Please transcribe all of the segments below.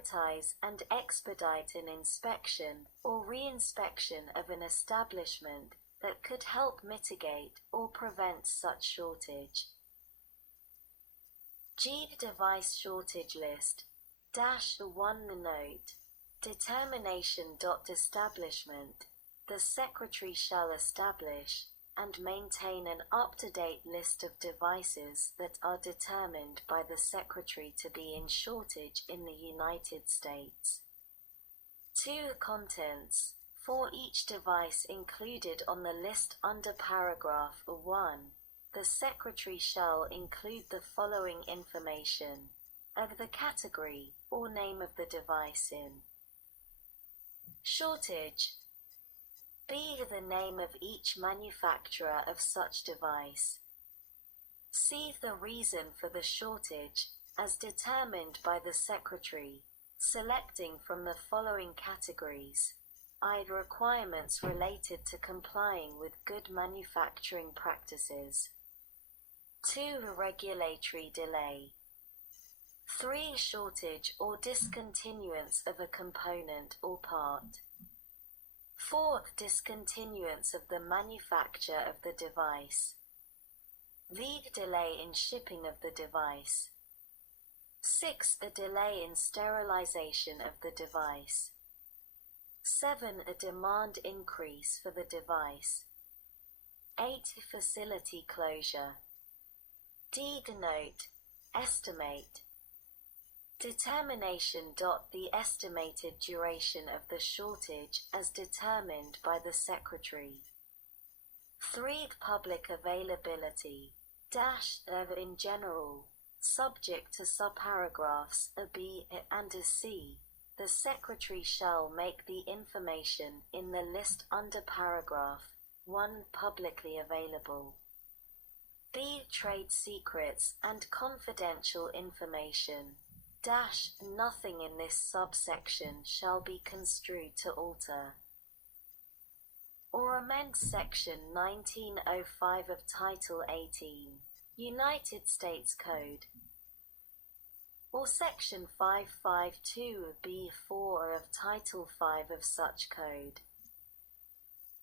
prioritize and expedite an inspection or reinspection of an establishment that could help mitigate or prevent such shortage. G. Device shortage list. -1 Note. Determination. Establishment. The Secretary shall establish and maintain an up-to-date list of devices that are determined by the Secretary to be in shortage in the United States. 2. Contents. For each device included on the list under paragraph 1, the Secretary shall include the following information: of the category or name of the device in shortage. B. The name of each manufacturer of such device. C. The reason for the shortage, as determined by the Secretary, selecting from the following categories. I. Requirements related to complying with good manufacturing practices. 2. Regulatory delay. 3. Shortage or discontinuance of a component or part. 4. Discontinuance of the manufacture of the device. V. Delay in shipping of the device. 6. A delay in sterilization of the device. 7. A demand increase for the device. 8. Facility closure. D. Denote. Estimate. Determination. The estimated duration of the shortage as determined by the Secretary. 3. Public availability. In general, subject to subparagraphs a, B, and a C, the Secretary shall make the information in the list under paragraph 1 publicly available. B. Trade secrets and confidential information. Nothing in this subsection shall be construed to alter or amend Section 1905 of Title 18, United States Code, or Section 552(b)(4) of Title 5 of such code.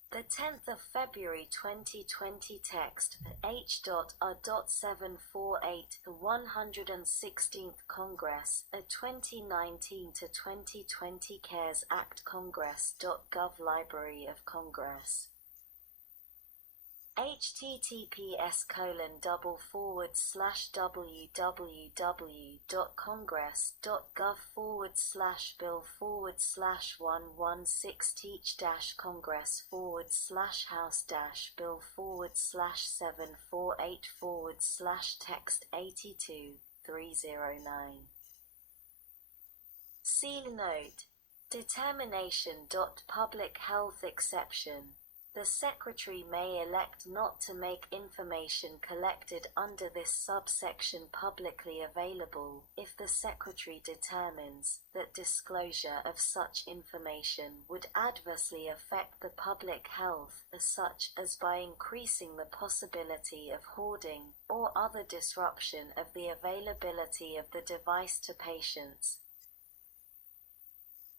The 10th of February 2020 text H.R.748 The 116th Congress, a 2019-2020 CARES Act Congress.gov Library of Congress. https://www.congress.gov/bill/116-congress/house-bill/748//text 82-309. See note. Determination. Public health exception. The Secretary may elect not to make information collected under this subsection publicly available if the Secretary determines that disclosure of such information would adversely affect the public health, such as by increasing the possibility of hoarding or other disruption of the availability of the device to patients.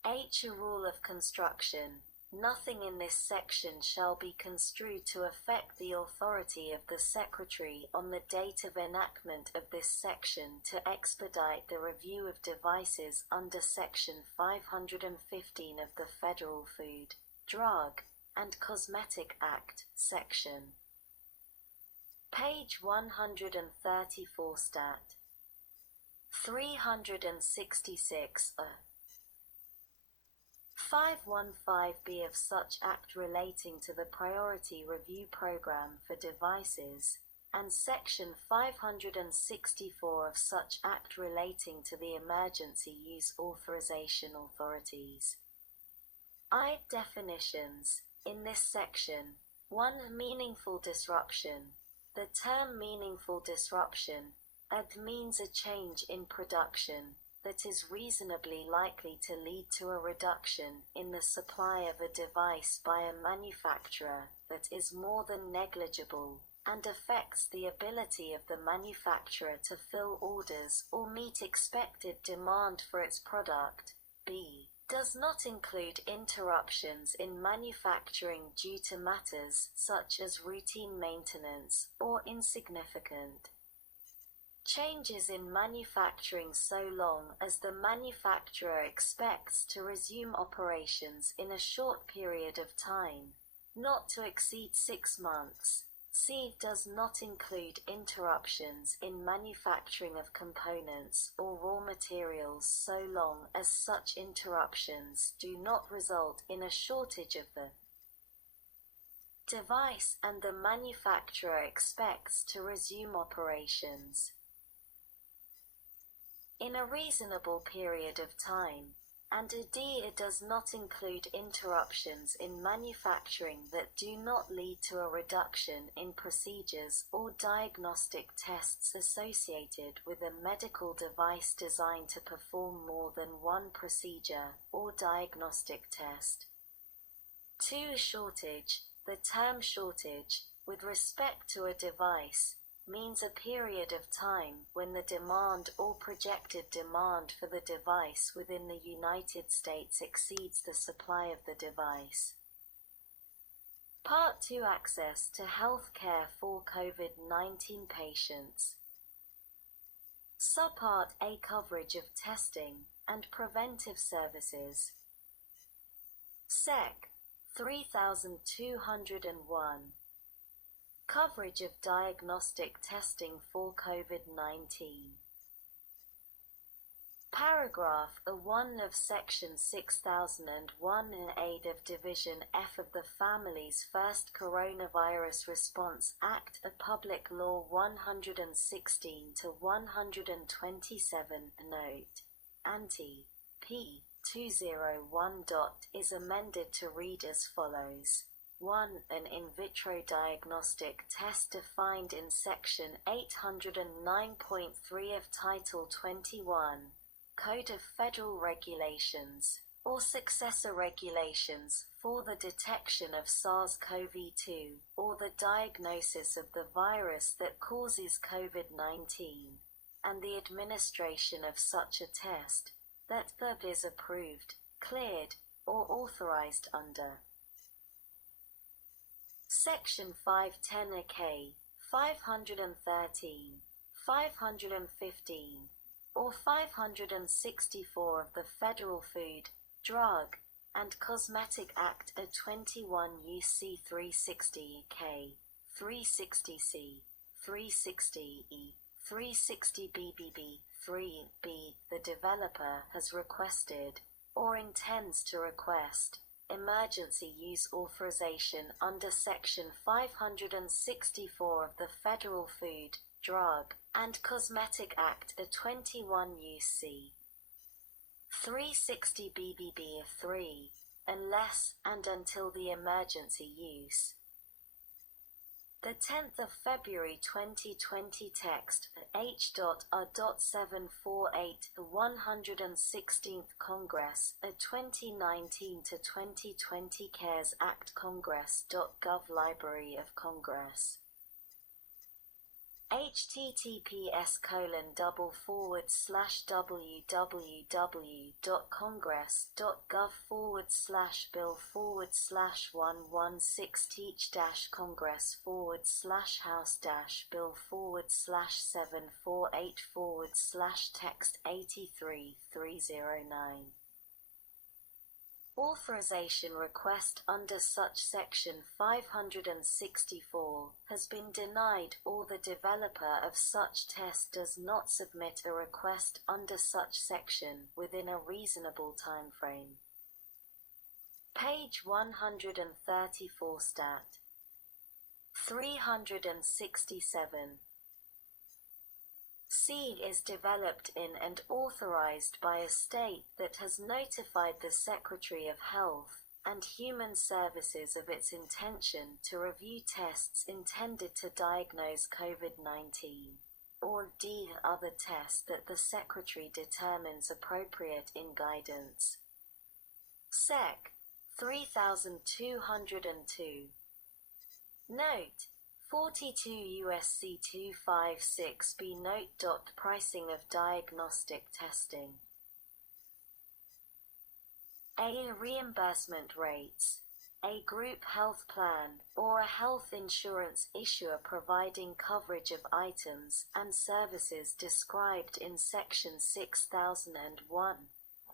H. A rule of construction. Nothing in this section shall be construed to affect the authority of the Secretary on the date of enactment of this section to expedite the review of devices under Section 515 of the Federal Food, Drug, and Cosmetic Act, Section. Page 134 Stat. 366 515B of such act relating to the Priority Review Program for Devices, and Section 564 of such act relating to the Emergency Use Authorization Authorities. I. Definitions. In this section, 1. Meaningful disruption. The term meaningful disruption means a change in production that is reasonably likely to lead to a reduction in the supply of a device by a manufacturer that is more than negligible, and affects the ability of the manufacturer to fill orders or meet expected demand for its product. B. Does not include interruptions in manufacturing due to matters such as routine maintenance or insignificant changes in manufacturing so long as the manufacturer expects to resume operations in a short period of time, not to exceed 6 months. C. Does not include interruptions in manufacturing of components or raw materials so long as such interruptions do not result in a shortage of the device and the manufacturer expects to resume operations in a reasonable period of time. And D. It does not include interruptions in manufacturing that do not lead to a reduction in procedures or diagnostic tests associated with a medical device designed to perform more than one procedure or diagnostic test. 2. Shortage. The term shortage, with respect to a device, means a period of time when the demand or projected demand for the device within the United States exceeds the supply of the device. Part 2. Access to health care for COVID-19 patients. Subpart A. Coverage of testing and preventive services. Sec. 3201. Coverage of diagnostic testing for COVID-19. Paragraph A1 of Section 6001 in aid of Division F of the Family's First Coronavirus Response Act, a Public Law 116 to 127, note, Ante. P. 201. Is amended to read as follows. 1. An in vitro diagnostic test defined in Section 809.3 of Title 21, Code of Federal Regulations, or successor regulations, for the detection of SARS-CoV-2, or the diagnosis of the virus that causes COVID-19, and the administration of such a test, that is approved, cleared, or authorized under Section 510 A.K., 513, 515, or 564 of the Federal Food, Drug, and Cosmetic Act of 21 U.C. 360 K, 360 C, 360 E, 360 BBB, 3b. The developer has requested, or intends to request, emergency use authorization under Section 564 of the Federal Food, Drug, and Cosmetic Act of 21 U.C. 360 BBB 3, unless and until the emergency use. The 10th of February 2020 text, H.R.748, the 116th Congress, a 2019 to 2020 CaresAct Congress.gov Library of Congress. https://www.congress.gov/bill/116-congress/748/text 8330309. Authorization request under such Section 564 has been denied, or the developer of such test does not submit a request under such section within a reasonable timeframe. Page 134 Stat. 367. C is developed in and authorized by a state that has notified the Secretary of Health and Human Services of its intention to review tests intended to diagnose COVID-19, or D. other tests that the Secretary determines appropriate in guidance. Sec. 3202. Note: 42 U.S.C. 256b Note. Pricing of diagnostic testing. A. Reimbursement rates. A group health plan, or a health insurance issuer providing coverage of items and services described in Section 6001.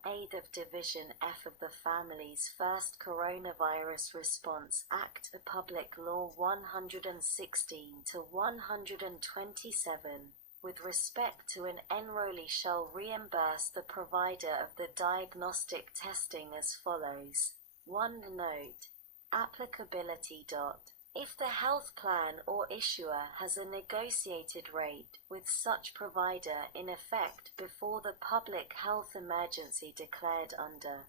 8 of Division F of the Family's First Coronavirus Response Act, Public Law 116 to 127, with respect to an enrollee shall reimburse the provider of the diagnostic testing as follows. 1. Note. Applicability. If the health plan or issuer has a negotiated rate with such provider in effect before the public health emergency declared under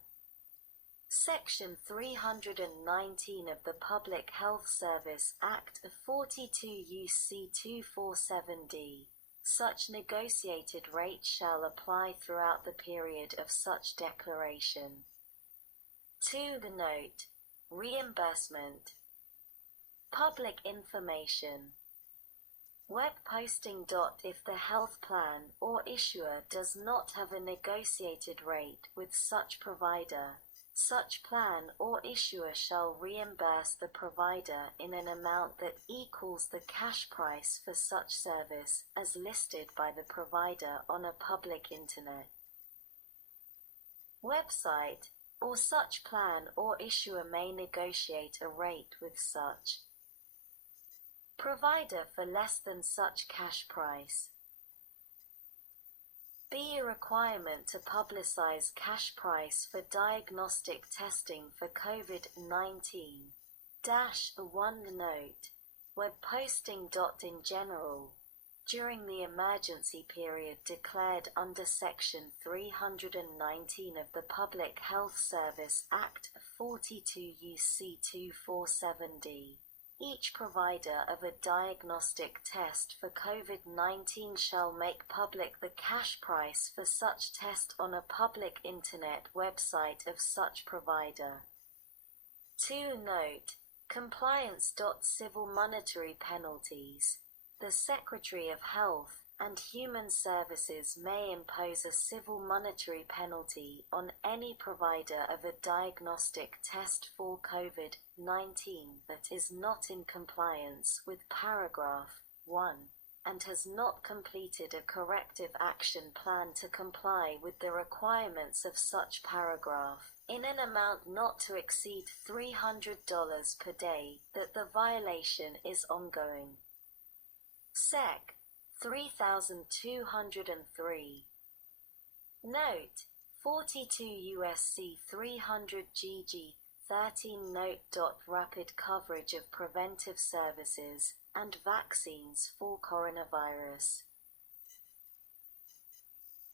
Section 319 of the Public Health Service Act of 42 U.C. 247d, such negotiated rate shall apply throughout the period of such declaration. 2. Note. Reimbursement. Public information. Web posting. If the health plan or issuer does not have a negotiated rate with such provider, such plan or issuer shall reimburse the provider in an amount that equals the cash price for such service as listed by the provider on a public internet website, or such plan or issuer may negotiate a rate with such provider for less than such cash price. B. A requirement to publicize cash price for diagnostic testing for COVID-19. 1. Note. Web posting. In general, during the emergency period declared under Section 319 of the Public Health Service Act 42 U.C. 247d, each provider of a diagnostic test for COVID-19 shall make public the cash price for such test on a public internet website of such provider. 2. Note. Compliance. Civil monetary penalties. The Secretary of Health and Human Services may impose a civil monetary penalty on any provider of a diagnostic test for COVID-19 that is not in compliance with paragraph 1 and has not completed a corrective action plan to comply with the requirements of such paragraph, in an amount not to exceed $300 per day that the violation is ongoing. Sec. 3203. Note. 42 U.S.C. 300 GG 13 Note. Rapid coverage of preventive services and vaccines for coronavirus.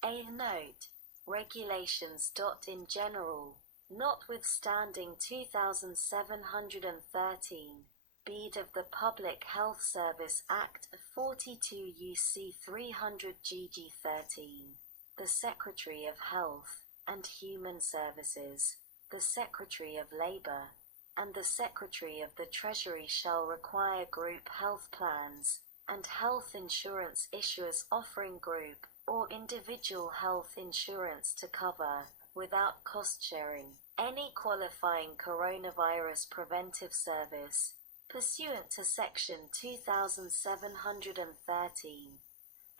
A. Note. Regulations. In general, notwithstanding 2713 B of the Public Health Service Act 42 U.C. 300 GG 13, the Secretary of Health and Human Services, the Secretary of Labor, and the Secretary of the Treasury shall require group health plans and health insurance issuers offering group or individual health insurance to cover, without cost sharing, any qualifying coronavirus preventive service pursuant to Section 2713,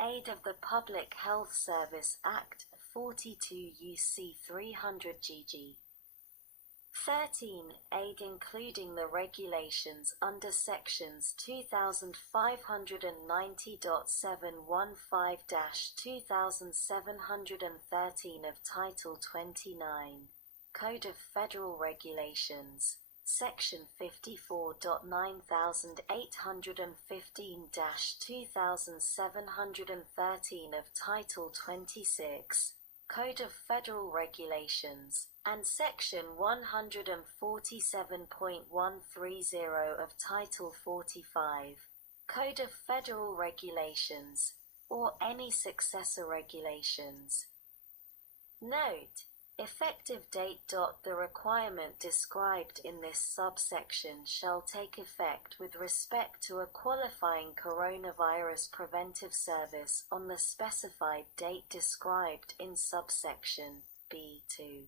8 of the Public Health Service Act 42 U.C. 300 GG. 13. Aid including the regulations under Sections 2500.715-2713 of Title 29, Code of Federal Regulations, Section 54.9815-2713 of Title 26, Code of Federal Regulations, and Section 147.130 of Title 45, Code of Federal Regulations, or any successor regulations. Note. Effective date. The requirement described in this subsection shall take effect with respect to a qualifying coronavirus preventive service on the specified date described in subsection B2.